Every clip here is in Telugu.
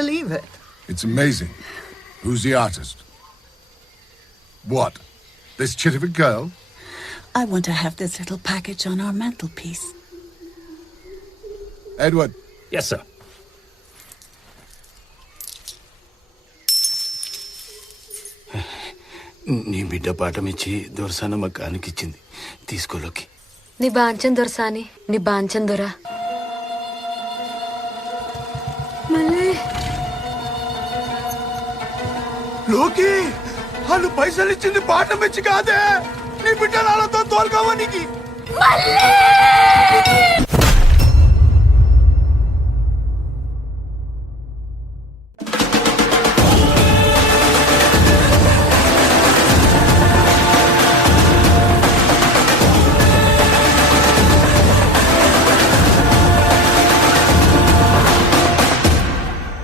believe it. It's amazing. Who's the artist? What? This chit of a girl? I want to have this little package on our mantelpiece. Edward. Yes, sir. నీ బిడ్డ పాఠమిచ్చి దొరసాన మకానికిచ్చింది తీసుకోలోకి. నీ బాంచన్ దొరసాని, నీ బాంచన్ దొర. మళ్ళీ లోకి వాళ్ళు పైసలు ఇచ్చింది పాఠం ఇచ్చి కాదే, నీ బిడ్డ నాలతో తోలుకోవడానికి.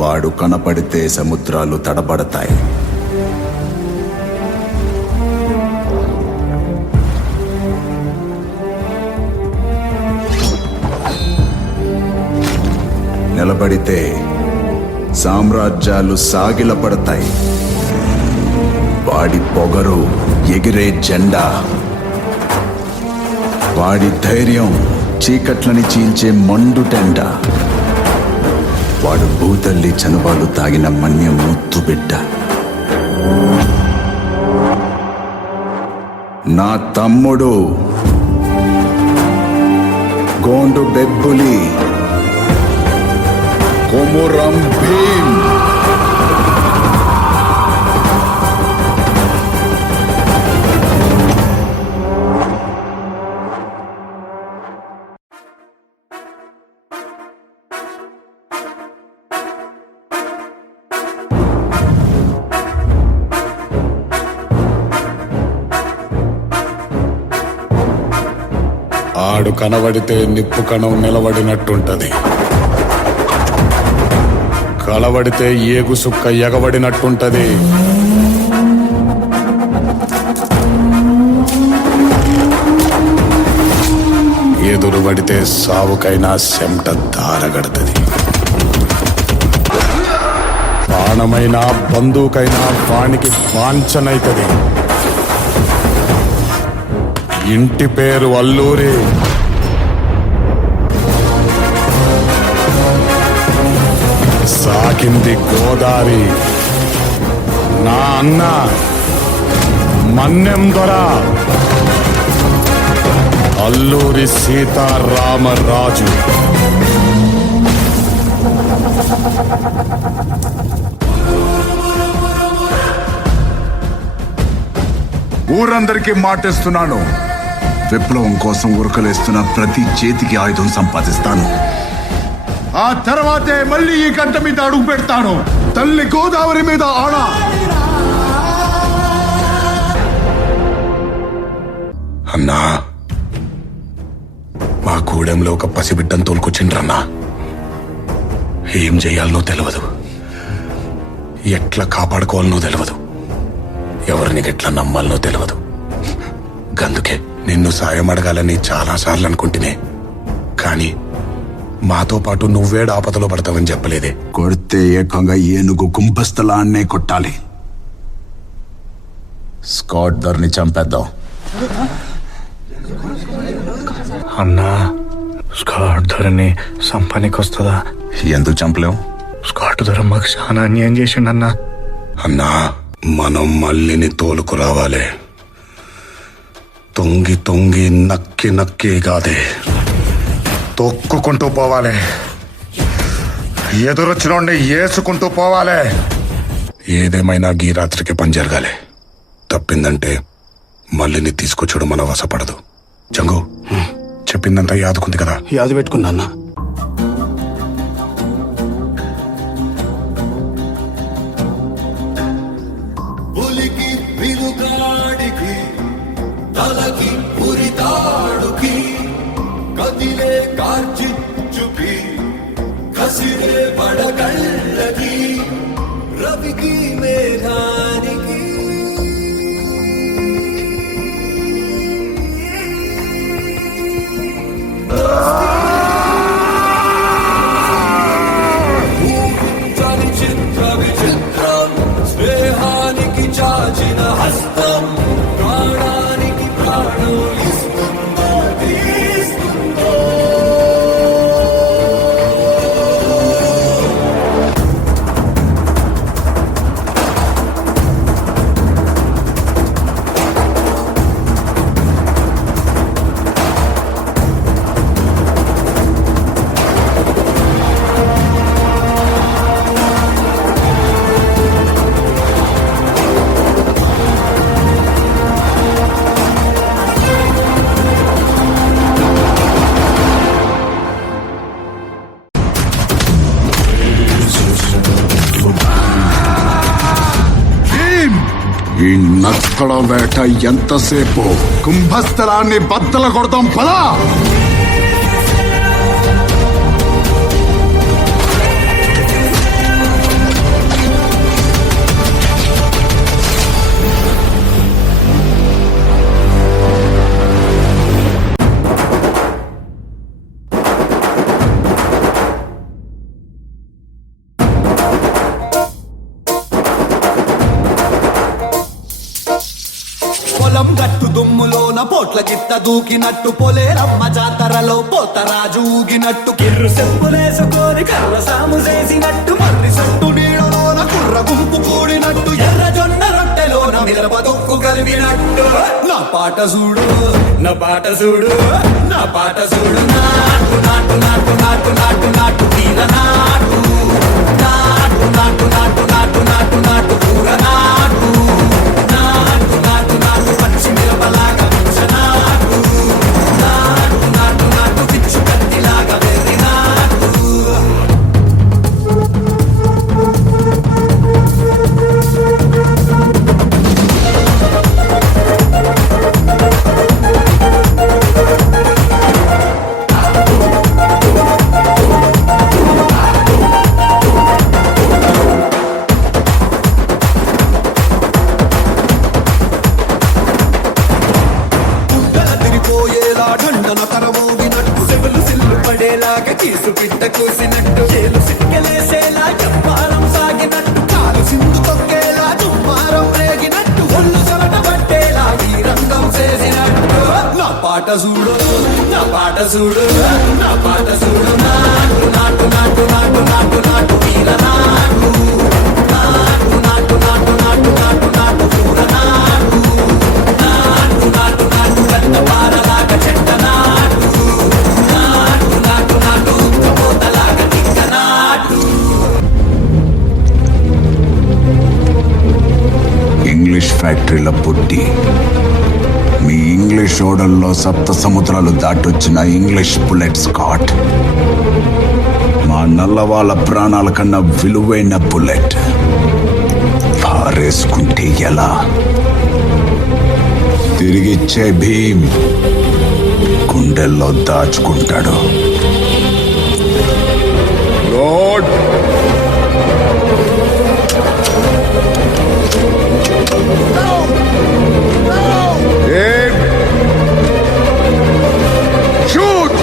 వాడు కనపడితే సముద్రాలు తడబడతాయి. నిలబడితే సామ్రాజ్యాలు సాగిలపడతాయి. వాడి పొగరు ఎగిరే జెండా, వాడి ధైర్యం చీకట్లని చీల్చే మండుటెండ. వాడు భూతల్లి చనుబాలు తాగిన మన్యం ముత్తు బిడ్డ. నా తమ్ముడు గోండు బెబ్బులి కొమురం భీమ్. ఆడు కనబడితే నిప్పు కణం నిలబడినట్టుంటది, కలబడితే ఏగు సుక్క ఎగబడినట్టుంటది. ఎదురుబడితే సావుకైనా చెమట దారగడుతుంది. బాణమైనా బందూకైనా వానికి వాంఛనైతది. ఇంటి పేరు అల్లూరి, సాకింది గోదారి. నా అన్న మన్నెం దొర అల్లూరి సీతారామరాజు. ఊరందరికీ మాటిస్తున్నాను, విప్లవం కోసం ఉరకలేస్తున్న ప్రతి చేతికి ఆయుధం సంపాదిస్తాను. ఆ తర్వాతే మళ్ళీ ఈ గంట మీద అడుగు పెడతాను. తల్లి గోదావరి మీద ఆడ. అన్నా, మా గూడెంలో ఒక పసిబిడ్డను తోలుకొచ్చిండ్రన్నా. ఏం చేయాలనో తెలియదు, ఎట్లా కాపాడుకోవాలనో తెలియదు, ఎవరిని ఎట్లా నమ్మాలనో తెలియదు. గందుకే నిన్ను సాయం అడగాలని చాలాసార్లు అనుకుంటునే, కానీ మాతో పాటు నువ్వేడు ఆపదలో పడతావని చెప్పలేదే. కొడితే ఏకంగా ఏనుగు కుంభస్థలాన్నే కొట్టాలి. స్కాట్ ధరని చంపేద్దాం. అన్నా, స్కాట్ ధరని సంపానికి వస్తుందా? ఎందుకు చంపలేం? స్కాట్ ధర మాకు చాలా అన్యాయం చేసిండన్నా. అన్నా, మనం మళ్ళీని తోలుకురావాలి. తొంగి తొంగి నక్కి నక్కి కాదే, తొక్కుకుంటూ పోవాలి. ఎదురొచ్చినోండి ఏసుకుంటూ పోవాలి. ఏదేమైనా ఈ రాత్రికి పని జరగాలి. తప్పిందంటే మళ్ళీని తీసుకొచ్చుడు మన వసపడదు. జంగు, చెప్పిందంతా యాదుకుంది కదా? యాదు పెట్టుకున్నా అన్నా. తలకి ఉరితాడుకి కదిలే కార్చిచ్చుకి కసిరే పడగళ్ళకి రవికి మేఘానికి ఈ నక్కల వేట ఎంతసేపు? కుంభస్థలాన్ని బద్దల కొడతాం పదా. పొలం గట్టు దుమ్ములోన పోట్ల గిత్త దూకినట్టు పొలేరమ్మ జాతరలో పోతరాజు ఊగినట్టు కిర్రు సెంపులేసుకొని కర్ర సాము చేసినట్టు మర్రి సట్టు నీడలోన కుర్ర గుంపు కూడినట్టు ఎర్ర జొన్న రొట్టెలోన మిరప దొక్కు కలిపినట్టు నా పాట చూడు నా పాట చూడు నా పాట చూడు నాటు నాటు నాటు నాటు నాటు నాటు తీర నాటు నాటు నాటు నాటు నాటు నాటు నాటు కూర నాటు నాటు నాటు నాటు పచ్చి మిరపలాగా నాటు నాటు నాటు నాటు పిచ్చు కత్తిలాగా వెర్రి నాటు. దండన కరమోగినట్టు సెవలు సిల్లు పడేలాగా కీసు పిట్ట కూసినట్టు చేలు సిక్కలేసేలా చెప్పారం సాగినట్టు కాలు సింధు తొక్కేలా దుమ్మారం రేగినట్టు ఒళ్ళు చెమట పట్టేలా ఈ రంగం చేసినట్టు నా పాట చూడు నా పాట చూడు నా పాట చూడు నాటు నాటు నాటు నాటు నాటు నాటు వీర నాటు నాటు నాటు నాటు నాటు నాటు నాటు కూర నాటు నాటు నాటు నాటు గంట పారలాగా చెట్ట నాటు నాటు నాటు నాటు ఉక్కపోతలాగా తిక్క నాటు. ఇంగ్లీష్ ఫ్యాక్టరీల పుట్టి మీ ఇంగ్లీష్ ఓడల్లో సప్త సముద్రాలు దాటొచ్చిన ఇంగ్లీష్ బుల్లెట్ స్కాట్ మా నల్లవాళ్ళ ప్రాణాల కన్నా విలువైన బుల్లెట్ పారేసుకుంటే ఎలా? తిరిగిచ్చే భీమ్ గుండెల్లో దాచుకుంటాడు. Load shoot.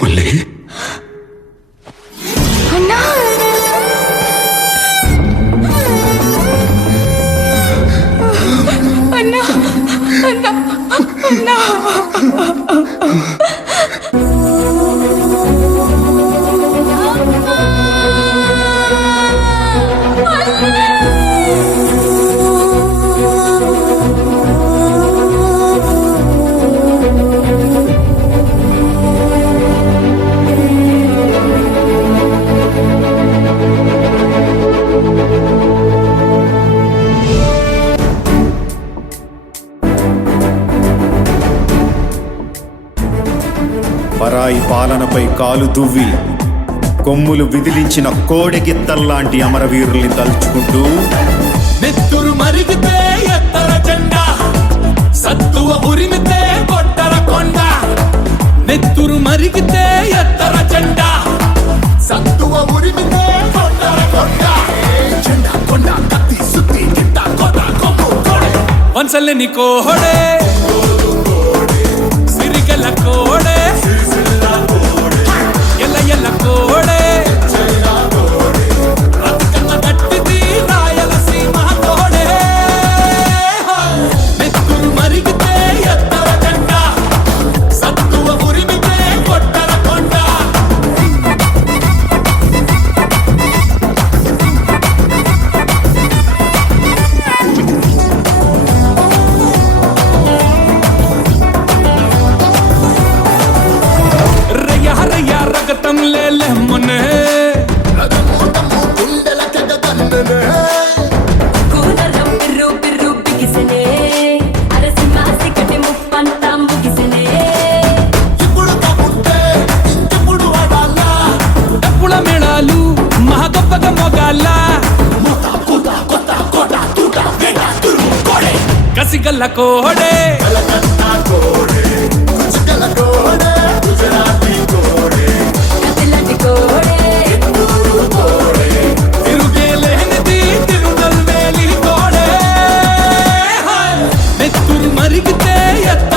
మళ్ళీ పరాయి పాలనపై కాలు దువ్వి కొమ్ములు విదిలించిన కోడెగిత్తల్లాంటి అమరవీరుల్ని తలుచుకుంటూ నెత్తురు మరిగితే ఎత్తర జెండా సత్తువ ఉరిమితే కొట్టర కొండ నెత్తురు మరిగితే ఎత్తర జెండా సత్తువ ఉరిమితే కొట్టర కొండ జెండా కొండ కత్తి సుత్తి గిట్ట కొట్ట కొమ్ము కోడే వంసల్ని కోహడే సిరిగల కోడే ఎల్ల ఎల్ల కోడే రత్కన్న గట్టిది రాయలసీమ కోడే నెత్తురు మరిగితే ఎత్తర జెండా సత్తువ ఉరిమితే కొట్టర కొండ. రయ్య రయ్య రగతం లేలే మొన్నే కసిగల్ల కోడే తిరుగే లేనిది తిరునల్వేలి కోడే నెత్తురు మరిగితే ఎత్త